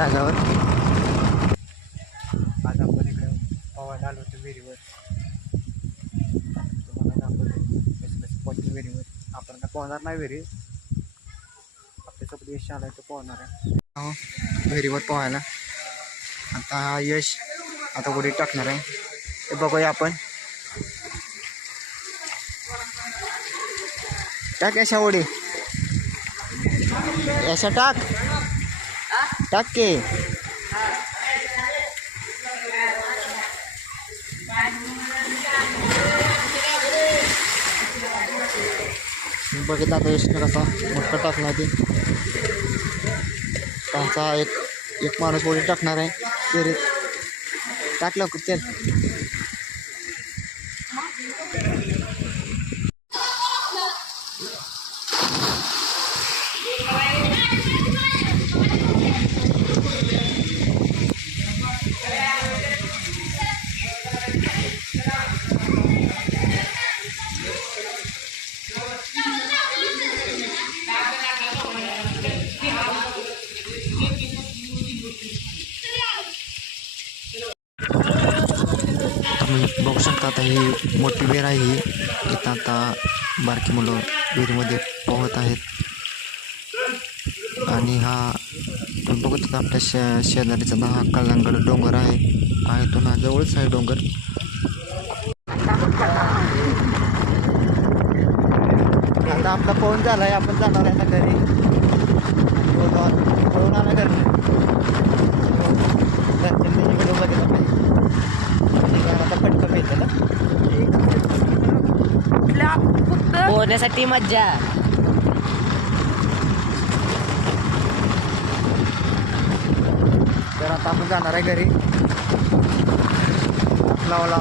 जागावर. आज आपण इकडे पोहायला आलो होतो विहिरीवर. तुम्हाला दाखवतो पोहतो विहिरीवर. आपण काय पोहणार नाही विहिरी, आपल्यासोबत यश आलाय तो पोहणार आहे विहिरीवर पोहायला. आता यश आता उडी टाकणार आहे, ते बघूया आपण. टाक यशा उडी, यशा टाक टाक के. बघितलं आता यशने कसा मोठा टाकणार ते. त्यांचा एक माणूस उडी टाकणार आहे विहिरीत. टाकलं खूप चल. तुम्ही बघू शकता आता ही मोठी विहीर आहे. ही इथं आता बारकी मुलं विहिरीमध्ये पोहत आहेत. आणि हा तुम्ही बघू शकता आपल्या शेजारीचा हा कळंगड डोंगर आहे तो ना जवळच आहे डोंगर. आता आपला पोहून झाला आहे, आपण जाणार आहे आता घरी. पोहून आला घरी व्हिडिओ बघितला पाहिजे. आता पटकन येतं ना पोहण्यासाठी मज्जा. तर आता आपण जाणार आहे घरी. लावा